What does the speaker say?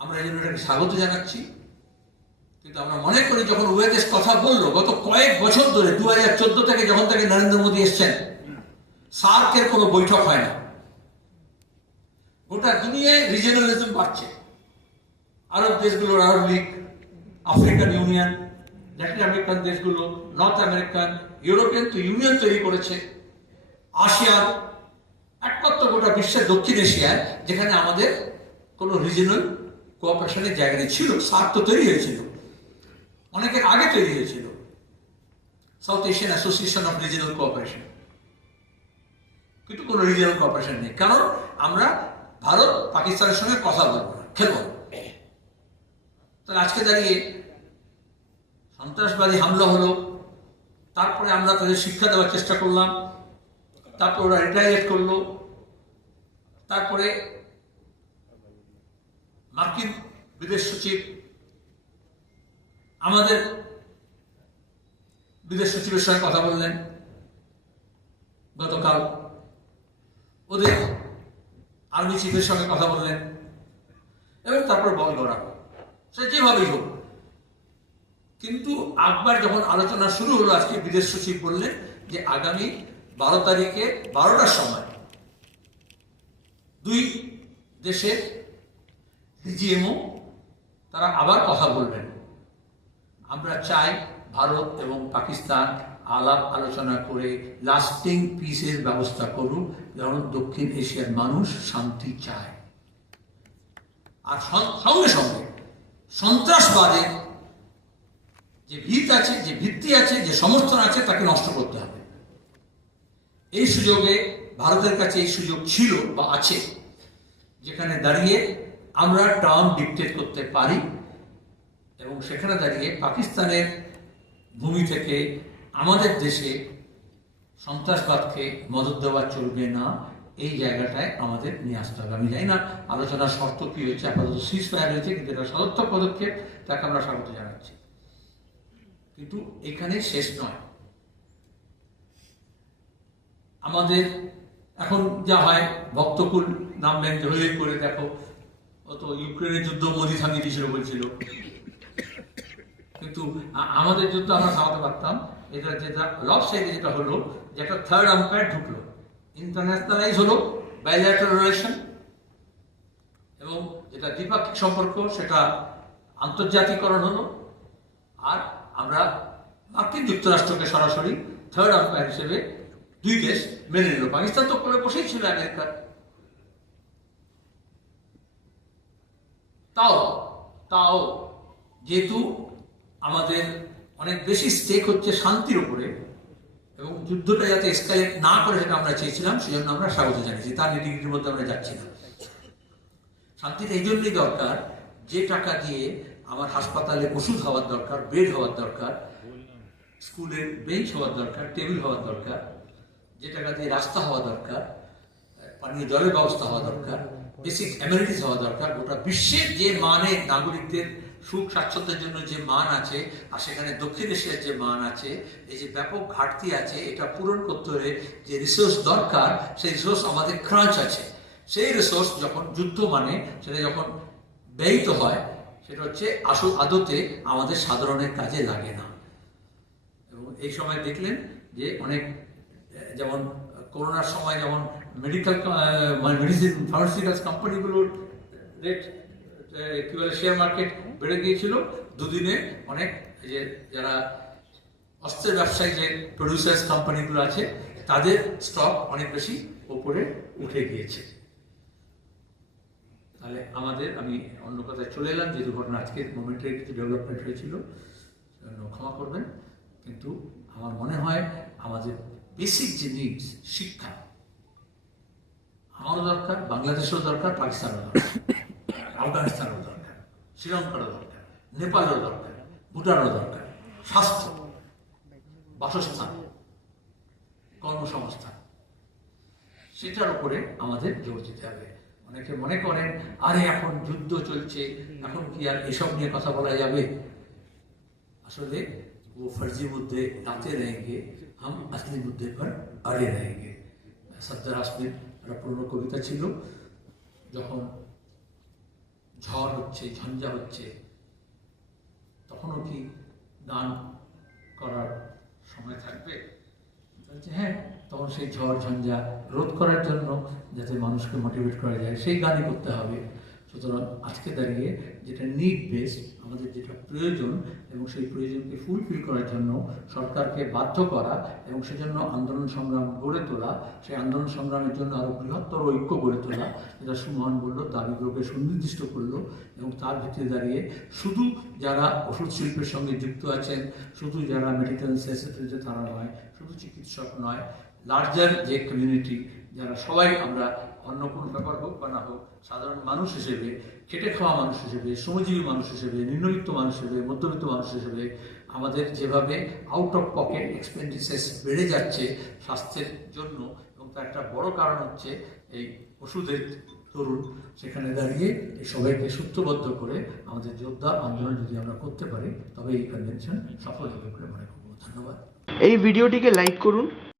আমরা এই জন্য স্বাগত জানাচ্ছি। কিন্তু আমরা মনে করি যখন উভয় দেশ কথা বলল, গত কয়েক বছর ধরে দু হাজার চোদ্দ থেকে যখন থেকে নরেন্দ্র মোদী এসছেন, সার্কের কোনো বৈঠক হয় না। গোটা দুনিয়ায় রিজনালিজম বাড়ছে। আরব দেশগুলোর আরব League African Union Latin American দেশগুলো নর্থ আমেরিকান ইউরোপিয়ান তো ইউনিয়ন তৈরি করেছে। আসিয়ান একমাত্র গোটা বিশ্বের দক্ষিণ এশিয়ায়, যেখানে আমাদের কোনো রিজনাল কোঅপারেশনের জায়গা ছিল সার্ক তো তৈরি হয়েছিল। অনেকের আগে তৈরি হয়েছিল। South Asian Association of Regional Cooperation কিন্তু কোনো রিজিনাল কোঅপারেশন নেই। কারণ আমরা ভারত, পাকিস্তানের সঙ্গে কথা বলব না, খেলব। তাহলে আজকে দাঁড়িয়ে সন্ত্রাসবাদী হামলা হলো। তারপরে আমরা তাদের শিক্ষা দেওয়ার চেষ্টা করলাম। তারপর ওরা রিটায়ার করল। তারপরে মার্কিন বিদেশ সচিব, আমাদের বিদেশ সচিবের সঙ্গে কথা বললেন গতকাল। ওদের আর্মি চিফের সঙ্গে কথা বললেন এবং তারপর বল করা সে যেভাবেই হোক, কিন্তু আকবার যখন আলোচনা শুরু হলো, আজকে বিদেশ সচিব বললেন যে আগামী বারো তারিখে বারোটার সময় দুই দেশের ডিজিএমও তারা আবার কথা বলবেন। আমরা চাই ভারত এবং পাকিস্তান আলাপ আলোচনা করে লাস্টিং পিসের ব্যবস্থা করুক কারণ দক্ষিণ এশিয়ার মানুষ শান্তি চায়। আর সঙ্গে সঙ্গে সন্ত্রাসবাদের যে ভিত আছে, যে ভিত্তি আছে, যে সমর্থন আছে, তাকে নষ্ট করতে হবে। এই সুযোগে ভারতের কাছে এই সুযোগ ছিল বা আছে, যেখানে দাঁড়িয়ে আমরা টার্ম ডিকটেট করতে পারি এবং সেখানে দাঁড়িয়ে পাকিস্তানের ভূমি থেকে আমাদের দেশে সন্ত্রাসবাদকে মদত দেওয়া চলবে না, এই জায়গাটায় আমাদের নিয়ে আসতে হবে। আমি জানি না, আলোচনার শর্ত কি হয়েছে আপাতত সিজ ফায়ার হয়েছে, কিন্তু এটা সদর্থক পদক্ষেপ, তাকে আমরা স্বাগত জানাচ্ছি। কিন্তু এখানে শেষ নয়। আমাদের এখন যা হয়, ভক্তকুল নামলেন হয়ে করে দেখো ও তো ইউক্রেনের যুদ্ধ মোদি থামিয়ে দিয়েছিল বলছিল। কিন্তু আমাদের যুদ্ধ আমরা থামাতে পারতাম। এটা যেটা লব সাইডে যেটা হলো যে একটা থার্ড আম্পায়ার ঢুকলো। ইন্টারন্যাশনালাইজ হলো বাইল্যাটারাল রিলেশন এবং যেটা দ্বিপাক্ষিক সম্পর্ক, সেটা আন্তর্জাতিকরণ হলো। আর আমরা মার্কিন যুক্তরাষ্ট্রকে সরাসরি থার্ড আম্পায়ার হিসেবে দুই দেশ মেনে নিল। পাকিস্তান তো করে বসেই ছিল আমেরিকার। তাও তাও যেহেতু আমাদের অনেক বেশি স্টেক হচ্ছে শান্তির উপরে এবং যুদ্ধটা যাতে এসকালেট না করে সেটা আমরা চেয়েছিলাম, সেজন্য আমরা স্বাগত জানিয়েছি তার নীতিগিরির মধ্যে আমরা যাচ্ছি না। শান্তির এই জন্যই দরকার, যে টাকা দিয়ে আমার হাসপাতালে ওষুধ হওয়ার দরকার বেড হওয়ার দরকার, স্কুলের বেঞ্চ হওয়ার দরকার টেবিল হওয়ার দরকার, যে টাকা দিয়ে রাস্তা হওয়া দরকার, পানীয় জলের ব্যবস্থা হওয়া দরকার বেসিক অ্যামিনিটিস হওয়া দরকার। গোটা বিশ্বের যে মানে নাগরিকদের সুখ স্বাচ্ছন্দ্যের জন্য যে মান আছে আর সেখানে দক্ষিণ এশিয়ার যে মান আছে এই যে ব্যাপক ঘাটতি আছে এটা পূরণ করতে হলে যে রিসোর্স দরকার সেই রিসোর্স আমাদের ক্রাঞ্চ আছে। সেই রিসোর্স যখন যুদ্ধ মানে সেটা যখন ব্যয়িত হয় সেটা হচ্ছে আসল আদতে আমাদের সাধারণের কাজে লাগে না। এবং এই সময় দেখলেন যে অনেক যেমন করোনার সময় যেমন মেডিকেল মেডিসিন ফার্মাসিউটিক্যালস কোম্পানিগুলোর রেট কি বলে শেয়ার মার্কেট বেড়ে গিয়েছিল। দুদিনে অনেক যে যারা অস্ত্রের ব্যবসায়ী যে প্রডিউসার্স কোম্পানিগুলো আছে, তাদের স্টক অনেক বেশি উপরে উঠে গিয়েছে। তাহলে আমাদের, আমি অন্য কথায় চলে এলাম যে দুর্ঘটনা আজকের মোমেন্টে কিছু ডেভেলপমেন্ট হয়েছিল ক্ষমা করবেন। কিন্তু আমার মনে হয়, আমাদের বেসিক যে নিডস শিক্ষা আমারও দরকার বাংলাদেশেরও দরকার পাকিস্তানেরও দরকার আফগানিস্তানেরও দরকার শ্রীলঙ্কারও দরকার নেপালেরও দরকার ভুটানেরও দরকার স্বাস্থ্য বাসস্থান কর্মসংস্থান সেটার উপরে আমাদের জোর দিতে হবে অনেকে মনে করেন আরে এখন যুদ্ধ চলছে এখন কি আর এসব নিয়ে কথা বলা যাবে আসলে वो फर्जी मुद्दे लाते रहेंगे हम असली मुद्दे पर अड़े रहेंगे সর্দার হাসমির একটা পুরনো কবিতা ছিল, যখন ঝড় হচ্ছে, ঝঞ্ঝা হচ্ছে, তখনও কি গান করার সময় থাকবে? হ্যাঁ তখন সেই ঝড়, ঝঞ্ঝা রোধ করার জন্য যাতে মানুষকে মোটিভেট করা যায়, সেই গানই করতে হবে। সুতরাং আজকে দাঁড়িয়ে যেটা নিড বেসড আমাদের যেটা প্রয়োজন এবং সেই প্রয়োজনকে ফুলফিল করার জন্য সরকারকে বাধ্য করা এবং সেজন্য আন্দোলন সংগ্রাম গড়ে তোলা, সেই আন্দোলন সংগ্রামের জন্য আরও বৃহত্তর ঐক্য গড়ে তোলা, যেটা সুমন বলল দাবিগুলোকে সুনির্দিষ্ট করল এবং তার ভিত্তিতে দাঁড়িয়ে শুধু যারা ওষুধ শিল্পের সঙ্গে যুক্ত আছেন, শুধু যারা মেডিকেল নেসেসিটিতে তারা নয়, শুধু চিকিৎসক নয় লার্জার যে কমিউনিটি যারা সবাই আমরা অন্য কোনো ব্যাপার হোক বা না হোক, সাধারণ মানুষ হিসেবে, খেটে খাওয়া মানুষ হিসেবে, শ্রমজীবী মানুষ হিসেবে, নিম্নবিত্ত মানুষ হিসেবে, মধ্যবিত্ত মানুষ হিসেবে, আমাদের যেভাবে আউট অফ পকেট এক্সপেন্ডিচার্স বেড়ে যাচ্ছে স্বাস্থ্যের জন্য, এবং তার একটা বড় কারণ হচ্ছে এই ওষুধের তরুণ সেখানে দাঁড়িয়ে এই সবাইকে সূত্রবদ্ধ করে আমাদের যোদ্ধা আন্দোলন যদি আমরা করতে পারি তবে এই কনভেনশন সফল হবে বলে মনে করব। ধন্যবাদ। এই ভিডিওটিকে লাইক করুন।